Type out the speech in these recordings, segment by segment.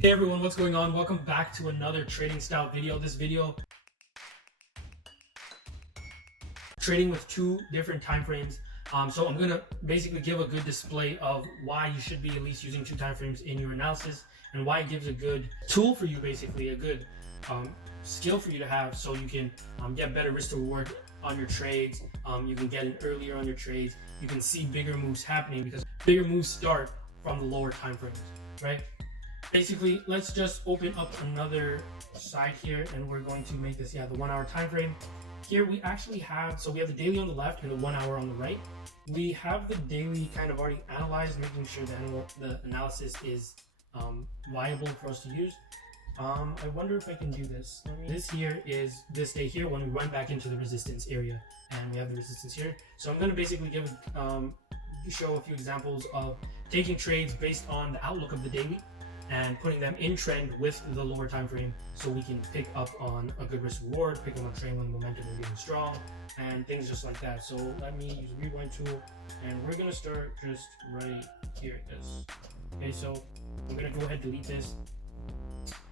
Hey everyone, what's going on? Welcome back to another trading style video. This video, trading with two different time frames. So I'm gonna basically give a good display of why you should be at least using two time frames in your analysis, and why it gives a good tool for you, basically a good skill for you to have, so you can get better risk to reward on your trades. You can get in earlier on your trades. You can see bigger moves happening because bigger moves start from the lower time frames, right? Basically, let's just open up another side here, and we're going to make this, the 1 hour time frame. Here we actually have, so we have the daily on the left and the 1 hour on the right. We have the daily kind of already analyzed, making sure the analysis is viable for us to use. I wonder if I can do this. This here is this day here when we went back into the resistance area, and we have the resistance here. So I'm going to basically show a few examples of taking trades based on the outlook of the daily and putting them in trend with the lower time frame, so we can pick up on a good risk reward, pick up on trend when momentum is getting strong, and things just like that. So let me use the rewind tool, and we're gonna start just right here. Okay, so we're gonna go ahead and delete this.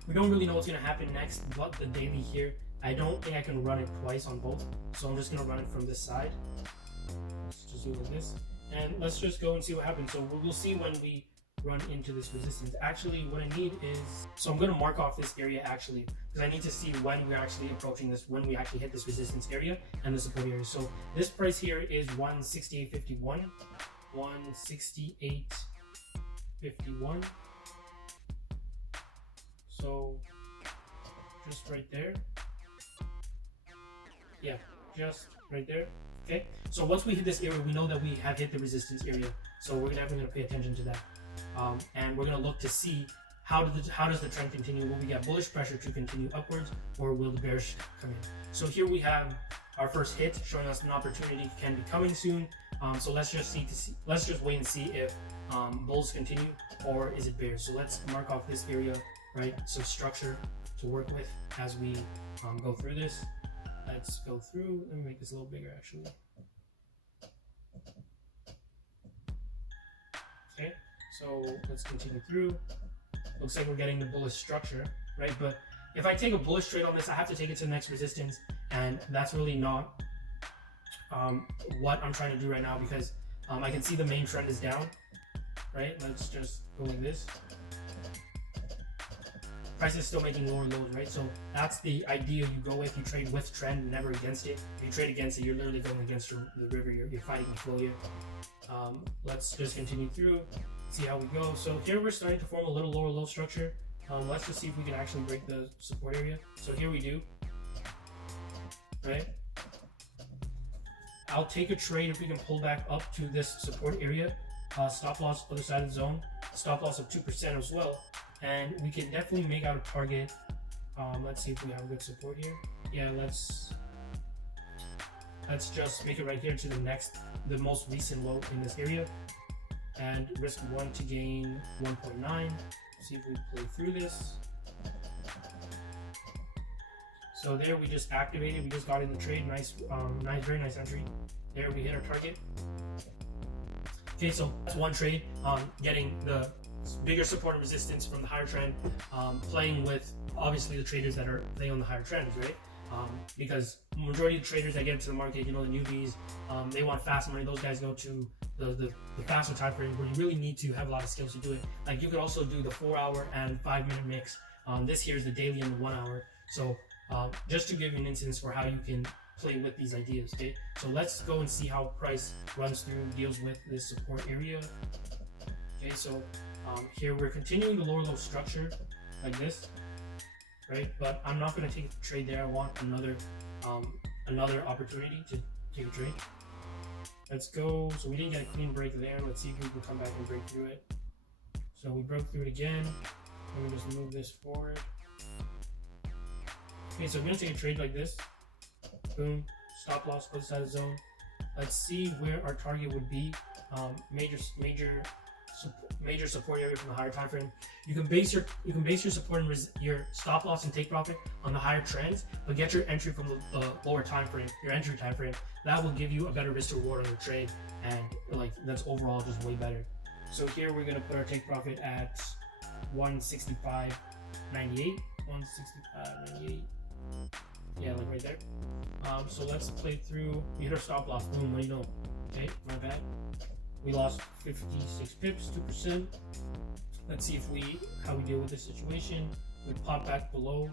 We don't really know what's gonna happen next, but the daily here, I don't think I can run it twice on both, so I'm just gonna run it from this side. Let's just do it like this, and let's just go and see what happens. So we'll see when we run into this resistance. Actually, what I need is, so I'm going to mark off this area actually, because I need to see when we're actually approaching this, when we actually hit this resistance area and the support area. So this price here is 168.51, 168.51. So just right there. Yeah, just right there. Okay, so once we hit this area, we know that we have hit the resistance area, so we're definitely going to pay attention to that. And we're going to look to see how does the trend continue. Will we get bullish pressure to continue upwards, or will the bearish come in? So here we have our first hit, showing us an opportunity can be coming soon. So let's just wait and see if bulls continue, or is it bears. So let's mark off this area, right? So structure to work with as we go through this. Let's go through. Let me make this a little bigger actually. Okay. So let's continue through. Looks like we're getting the bullish structure, right? But if I take a bullish trade on this, I have to take it to the next resistance, and that's really not what I'm trying to do right now, because I can see the main trend is down, right? Let's just go like this. Price is still making lower lows, right? So that's the idea you go with. You trade with trend, never against it. If you trade against it, you're literally going against the river. You're fighting the flow here. Let's just continue through, see how we go. So here we're starting to form a little lower low structure. Let's just see if we can actually break the support area. So here we do, right? I'll take a trade if we can pull back up to this support area. Stop loss other side of the zone, stop loss of 2% as well, and we can definitely make out a target. Let's see if we have a good support here. Yeah, let's just make it right here to the most recent low in this area, and risk 1 to gain 1.9. See if we play through this. So there we just activated, we just got in the trade. Nice, very nice entry. There we hit our target. Okay, so that's one trade, getting the bigger support and resistance from the higher trend, playing with obviously the traders that are playing on the higher trends, right? Because majority of the traders that get into the market, the newbies, they want fast money. Those guys go to the faster time frame, where you really need to have a lot of skills to do it. Like, you could also do the 4 hour and 5 minute mix. This here is the daily and the 1 hour. So just to give you an instance for how you can play with these ideas. Okay, so let's go and see how price runs through, deals with this support area. Okay, so here we're continuing the lower low structure like this, right? But I'm not going to take a trade there. I want another opportunity to take a trade. Let's go. So we didn't get a clean break there. Let's see if we can come back and break through it. So we broke through it again. Let me just move this forward. Okay, so I'm going to take a trade like this. Boom. Stop loss, other side of the zone. Let's see where our target would be. Major support area from the higher time frame. You can base your support and your stop loss and take profit on the higher trends, but get your entry from the lower time frame, your entry time frame. That will give you a better risk to reward on your trade, and that's overall just way better. So here we're gonna put our take profit at 165.98, 165.98. Yeah, like right there. So let's play through. We hit our stop loss. Boom, what do you know? Okay, my bad. We lost 56 pips, 2%. Let's see how we deal with this situation. We pop back below.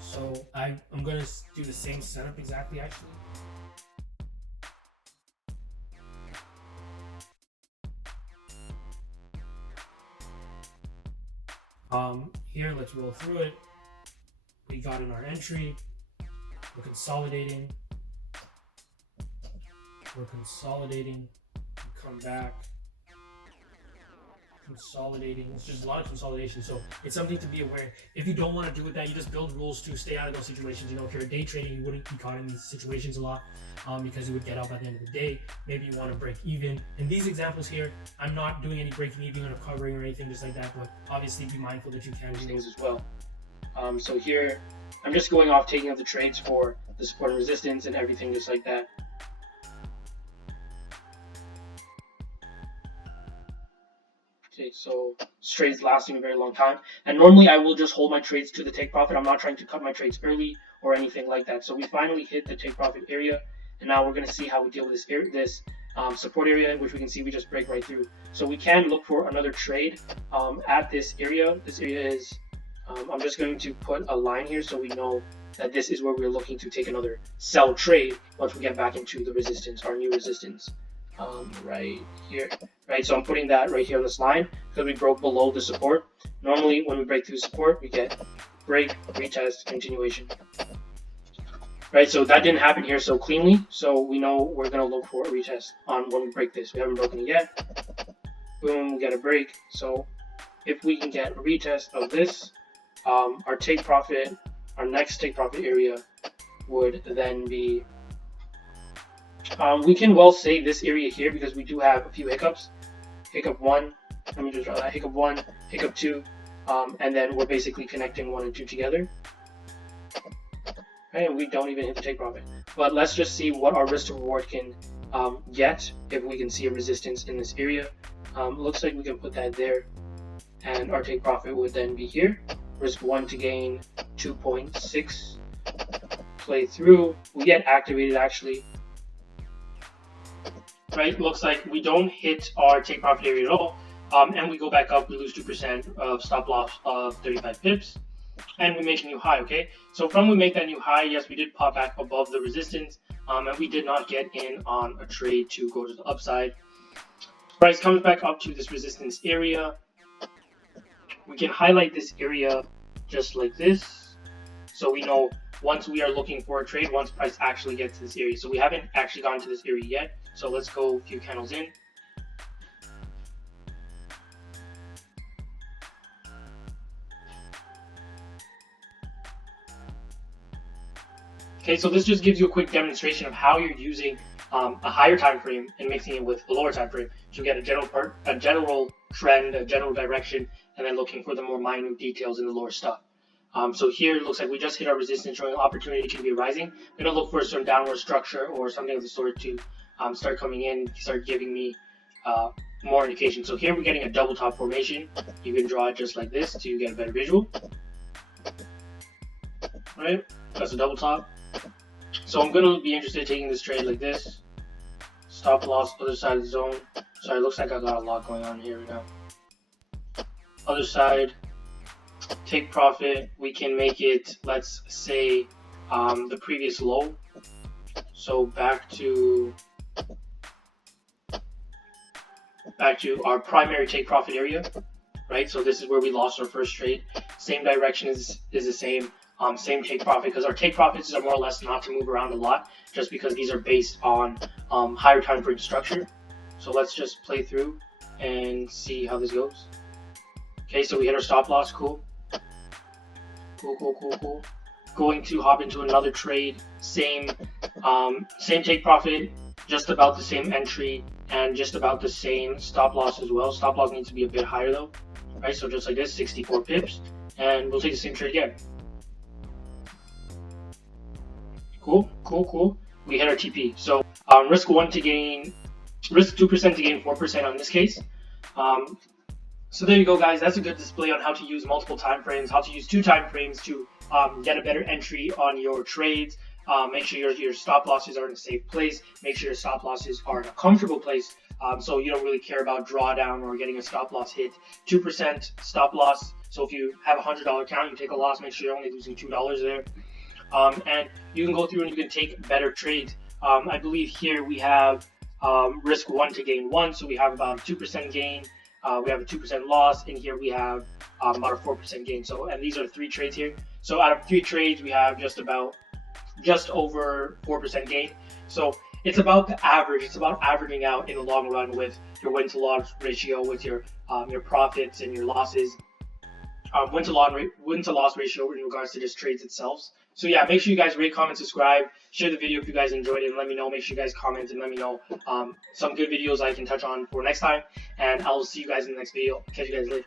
So I'm gonna do the same setup exactly actually. Here, let's roll through it. We got in our entry. We're consolidating. Come back. Consolidating. It's just a lot of consolidation. So it's something to be aware. If you don't want to do with that, you just build rules to stay out of those situations. You know, if you're day trading, you wouldn't be caught in these situations a lot because you would get up at the end of the day. Maybe you want to break even. In these examples here, I'm not doing any breaking even or covering or anything just like that, but obviously be mindful that you can do those as well. So here, I'm just going off taking out the trades for the support and resistance and everything just like that. Okay, so this trade is lasting a very long time, and normally I will just hold my trades to the take profit. I'm not trying to cut my trades early or anything like that. So we finally hit the take profit area, and now we're going to see how we deal with this support area, which we can see we just break right through. So we can look for another trade at this area. This area is, I'm just going to put a line here so we know that this is where we're looking to take another sell trade once we get back into the resistance, our new resistance. Right here, right? So I'm putting that right here on this line because we broke below the support. Normally, when we break through support, we get break, retest, continuation. Right? So that didn't happen here so cleanly. So we know we're going to look for a retest on when we break this. We haven't broken it yet. Boom, we get a break. So if we can get a retest of this, our take profit, our next take profit area would then be. We can well say this area here because we do have a few hiccups. Hiccup 1, let me just draw that. Hiccup 1, hiccup 2, and then we're basically connecting 1 and 2 together. And we don't even hit the take profit. But let's just see what our risk to reward can get if we can see a resistance in this area. Looks like we can put that there, and our take profit would then be here. Risk 1 to gain 2.6. Play through. We get activated actually. Right, looks like we don't hit our take profit area at all, and we go back up. We lose 2% of stop loss of 35 pips, and we make a new high. Okay, so from we make that new high, yes, we did pop back above the resistance, and we did not get in on a trade to go to the upside. Price comes back up to this resistance area. We can highlight this area just like this, so we know once we are looking for a trade, once price actually gets to this area. So we haven't actually gotten to this area yet. So let's go a few candles in. Okay, so this just gives you a quick demonstration of how you're using a higher time frame and mixing it with a lower time frame to get a general trend, a general direction, and then looking for the more minute details in the lower stuff. So here it looks like we just hit our resistance, showing opportunity to be rising. We're going to look for some downward structure or something of the sort to start coming in, start giving me more indication. So here we're getting a double top formation. You can draw it just like this to get a better visual. Right, that's a double top. So I'm going to be interested in taking this trade like this. Stop loss, other side of the zone. Sorry, it looks like I got a lot going on here right now. Other side. Take profit, we can make it, let's say, the previous low. So back to our primary take profit area, right? So this is where we lost our first trade. Same direction is the same. Same take profit, because our take profits are more or less not to move around a lot, just because these are based on higher time frame structure. So let's just play through and see how this goes. Okay, so we hit our stop loss, cool. Cool. Going to hop into another trade, same take profit, just about the same entry, and just about the same stop loss as well. Stop loss needs to be a bit higher though, right? So just like this, 64 pips, and we'll take the same trade again. Cool. We hit our TP. So risk 2% to gain 4% on this case. So there you go, guys. That's a good display on how to use multiple time frames, how to use 2 time frames to get a better entry on your trades. Make sure your stop losses are in a safe place. Make sure your stop losses are in a comfortable place, so you don't really care about drawdown or getting a stop loss hit. 2% stop loss. So if you have a $100 account, you take a loss. Make sure you're only losing $2 there. And you can go through and you can take better trades. I believe here we have risk 1 to gain 1, so we have about 2% gain. We have a 2% loss, and here we have about a 4% gain. So, and these are 3 trades here. So out of 3 trades, we have just over 4% gain. So it's about the average. It's about averaging out in the long run with your win to loss ratio, with your profits and your losses. Win to loss ratio in regards to just trades itself. So yeah, make sure you guys rate, comment, subscribe, share the video if you guys enjoyed it, and let me know. Make sure you guys comment and let me know some good videos I can touch on for next time. And I will see you guys in the next video. Catch you guys later.